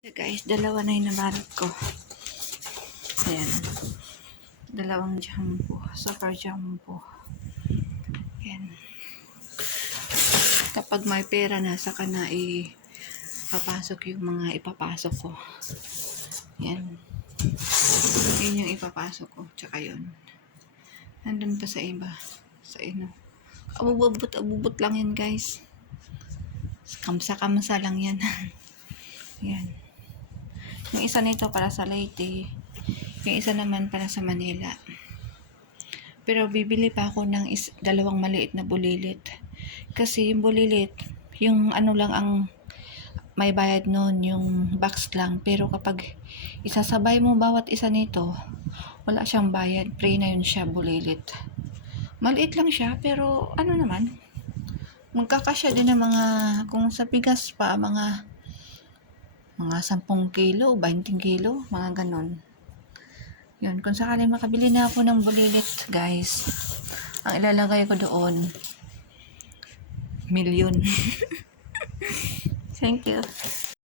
Guys, dalawa na yung nabalot ko. Ayan. Dalawang jumbo. Super jumbo. Ayan. Kapag may pera na, saka na ipapasok yung mga ipapasok ko. Ayan. Yun yung ipapasok ko. Tsaka yun. Nandun pa sa iba. Sa ino. Abubot lang yan, guys. Kamsa-kamsa lang yan. Ayan. Yung isa nito para sa Leyte. Yung isa naman para sa Manila. Pero bibili pa ako ng dalawang maliit na bulilit. Kasi yung bulilit, yung ano lang ang may bayad nun, yung box lang. Pero kapag isasabay mo bawat isa nito, wala siyang bayad. Free na yun siya, bulilit. Maliit lang siya, pero ano naman, magkakasya din ng mga, kung sa bigas pa, mga 10 kilo, 20 kilo, mga ganon. Yun, kung sakali makabili na ako ng bulilit, guys, ang ilalagay ko doon, milyon. Thank you.